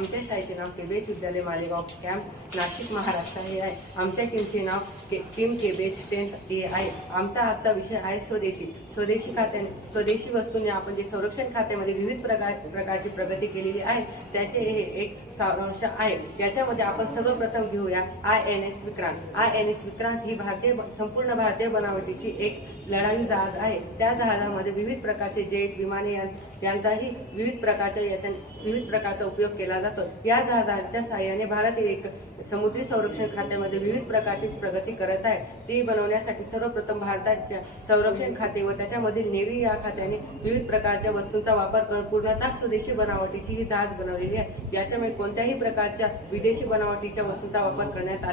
आमच्या शाळेचे नाव केबेज विद्यालय मालेगाव कॅम्प नाशिक महाराष्ट्र हे आहे। आमच्या टीमचे नाव टीम केबेज 10th ए आहे। आमचा आजचा विषय आहे स्वदेशी वस्तूंनी आपण जे संरक्षण खात्यामध्ये विविध प्रकारची प्रगती केलेली आहे त्याचे हे एक सारांश आहे। त्याच्यामध्ये आपण सर्वप्रथम घेऊया INS विक्रांत। INS विक्रांत ही संपूर्ण भारतीय बनावटीची एक लढाऊ जहाज आहे। त्या जहाजामध्ये विविध प्रकारचे जेट विमाने यांचाही विविध प्रकारचा उपयोग केला जातो। या जहाजाच्या सहाय्याने भारत एक समुद्री संरक्षण खात्यामध्ये विविध प्रकारची प्रगती करत आहे। ती बनवण्यासाठी सर्वप्रथम भारताच्या संरक्षण खाते व त्याच्यामधील नेव्ही या खात्याने विविध प्रकारच्या वस्तूंचा वापर करून पूर्णतः स्वदेशी बनावटीची ही जहाज बनवलेली आहे। याच्यामुळे कोणत्याही प्रकारच्या विदेशी बनावटीच्या वस्तूंचा वापर करण्यात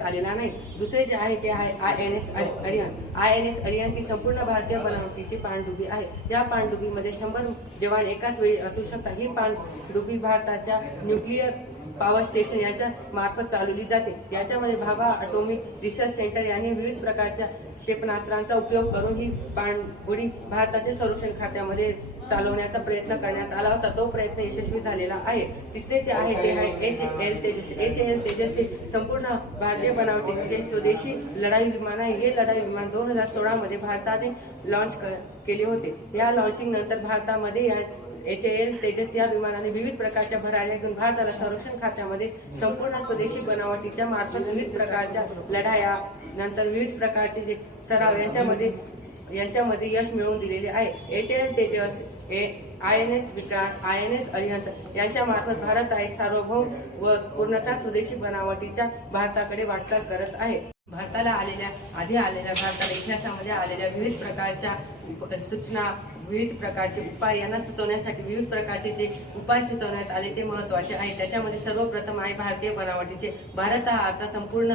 आलेला नाही। दुसरे जे आहे ते आहे INS अरिहंत। INS अरिहंत ही संपूर्ण भारतीय बनावटीची पाणडुबी आहे। या पाणडुबीमध्ये 100 जवान एकाच वेळी असू शकतात। ही पाणडुबी भारताच्या न्यूक्लिअर पॉवर स्टेशन याच्या मार्फत चालवली जाते। याच्यामध्ये भाभा ॲटॉमिक रिसर्च सेंटर यांनी विविध प्रकारच्या क्षेपणास्त्रांचा उपयोग करून ही पाणबुडी भारताच्या संरक्षण खात्यामध्ये चालवण्याचा प्रयत्न करण्यात आला होता। तो प्रयत्न यशस्वी झालेला आहे। तिसरे जे आहे ते आहे HAL तेजस। HAL तेजस हे संपूर्ण भारतीय बनावटीचे स्वदेशी लढाई विमान आहे। हे लढाई विमान 2016 मध्ये भारताने लॉन्च केले होते। या लॉन्चिंग नंतर भारतामध्ये HAL तेजस या विमानाने विविध प्रकारच्या भराऱ्या घेऊन भारताला संरक्षण खात्यामध्ये संपूर्ण स्वदेशी बनावटीच्या मार्फत विविध प्रकारच्या लढाया नंतर विविध प्रकारचे जे सराव यांच्यामध्ये यश मिळवून दिलेले आहे। HAL Tejas INS Vikrant INS Arihant यांच्या मार्फत भारत आहे सार्वभौम व पूर्णतः स्वदेशी बनावटीच्या भारताकडे वाटचाल करत आहे। भारताला इतिहासामध्ये आलेल्या विविध प्रकारच्या सूचना विविध प्रकारचे उपाय यांना सुचवण्यासाठी विविध प्रकारचे जे उपाय सुचवण्यात आले ते महत्त्वाचे आहे। त्याच्यामध्ये सर्वप्रथम आहे भारतीय बनावटीचे। भारत हा आता संपूर्ण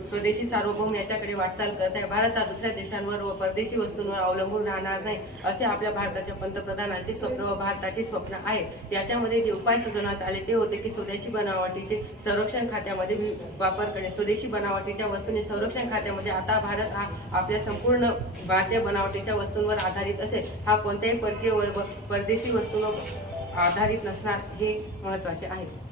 स्वदेशी सार्वभौम याच्याकडे वाटचाल करत आहे। भारत हा दुसऱ्या देशांवर व परदेशी वस्तूंवर अवलंबून राहणार नाही असे आपल्या भारताच्या पंतप्रधानांचे स्वप्न व भारताचे स्वप्न आहे। याच्यामध्ये जे उपाय सुचवण्यात आले ते होते की स्वदेशी बनावटीचे संरक्षण खात्यामध्ये वापर करणे। स्वदेशी बनावटीच्या वस्तूंनी संरक्षण खात्यामध्ये आता भारत हा आपल्या संपूर्ण भारतीय बनावटीच्या वस्तूंवर आधारित असेल। हा कोणत्याही परकीय व परदेशी वस्तूंवर आधारित नसणार हे महत्त्वाचे आहे।